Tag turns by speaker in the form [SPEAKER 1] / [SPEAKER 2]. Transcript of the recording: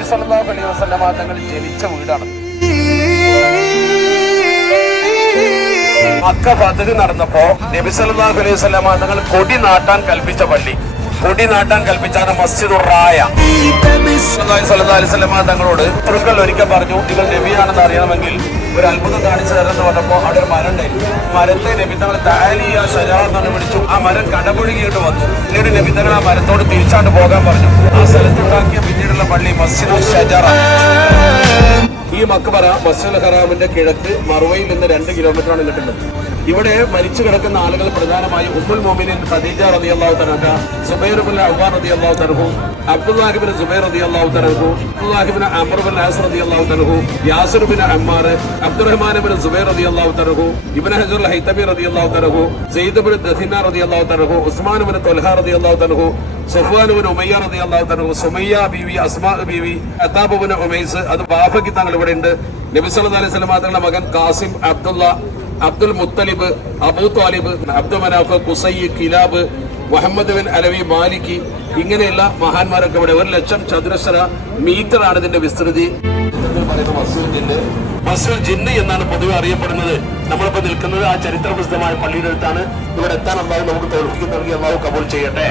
[SPEAKER 1] വസല്ലമ തങ്ങൾ ജനിച്ച വീടാണ്. മക്ക ഫതഹ് നടന്നപ്പോ നബി സല്ലല്ലാഹു അലൈഹി വസല്ലമ തങ്ങൾ കൊടി നാട്ടാൻ കൽപ്പിച്ച പള്ളി. കൊടി നാട്ടാൻ കൽപ്പിച്ചാണ് മസ്ജിദ് റായ. സല്ലല്ലാഹു അലൈഹി വസല്ലം തങ്ങളോട് തുറുക്കൽ ഒരിക്കൽ പറഞ്ഞു നിങ്ങൾ നബിയാണെന്ന് അറിയണമെങ്കിൽ ഒരു അത്ഭുതം കാണിച്ചു തരുമെന്ന് പറഞ്ഞപ്പോ അവിടെ ഒരു മരം ഉണ്ടായിരുന്നു മരത്തെ നബി തങ്ങൾ താലിയ ശരാന്ന് വിളിച്ചു. ആ മരം കടപുഴുകിയിട്ട് വന്നു. പിന്നീട് നബി തങ്ങൾ ആ മരത്തോട് തിരിച്ചാണ്ട് പോകാൻ പറഞ്ഞു. ആ സ്ഥലത്തുണ്ടാക്കിയ പള്ളി മസ്ജിദ് ഷജറ ഈ മക്ബറ മസ്ജിദ് ഹറാമിന്റെ കിഴക്ക് മറുവയിൽ നിന്ന് രണ്ട് കിലോമീറ്ററാണ് കിട്ടുന്നത് ഇവിടെ മരിച്ചു കിടക്കുന്ന ആളുകൾ പ്രധാനമായും ഉമ്മുൽ മോമിനിൻ ഖദീജ റതി അള്ളാഹു തനഹ സുബൈർ ബിൻ അഹ്വാൻ റതി അള്ളാഹു തനഹു അബ്ദുല്ലാഹിബിൻ സുബൈർ റതി അള്ളാഹു തനഹു Abdullah ibn Amr bin As റതി അള്ളാഹു തനഹു Yasir bin Ammar Abdurrahman bin Zubair റതി അള്ളാഹു തനഹു ഇബ്ൻ ഹജർ ഹൈതബി റതി അള്ളാഹു തനഹു സെയ്ദ് ബിൻ ദഹിന റതി അള്ളാഹു തനഹു ഉസ്മാൻ ബിൻ തൊൽഹ റതി അള്ളാഹു തനഹു സഫ്വാനുബിൻ ഉമയ്യ റതി അള്ളാഹു തനഹു സുമയ്യ ബിവി അസ്മാ ബീവി അത്താബുബിൻ ഉമൈസ് അത് ബാഫയ്ക്ക് തങ്ങൾ ഇവിടെ ഉണ്ട്. നബി സല്ലല്ലാഹു അലൈഹി വസല്ലം തങ്ങളുടെ മകൻ Qasim Abdullah Abdul Muttalib Abu Talib Abdu Manaf Qusai Kilab Muhammad bin Alavi Maliki ഇങ്ങനെയുള്ള മഹാന്മാരൊക്കെ ഇവിടെ ഒരു ലക്ഷം ചതുരശ്ര മീറ്റർ ആണ് ഇതിന്റെ വിസ്തൃതി. മസൂൽ ജിന്ന്. എന്നാണ് പൊതുവെ അറിയപ്പെടുന്നത്. നമ്മളിപ്പോ നിൽക്കുന്നത് ആ ചരിത്ര പ്രസിദ്ധമായ പള്ളിയുടെ അടുത്താണ്. ഇവിടെ എത്താൻ അള്ളാഹു നമുക്ക് തോൽപ്പിക്കും നൽകി അള്ളാഹു കബൂൾ ചെയ്യട്ടെ.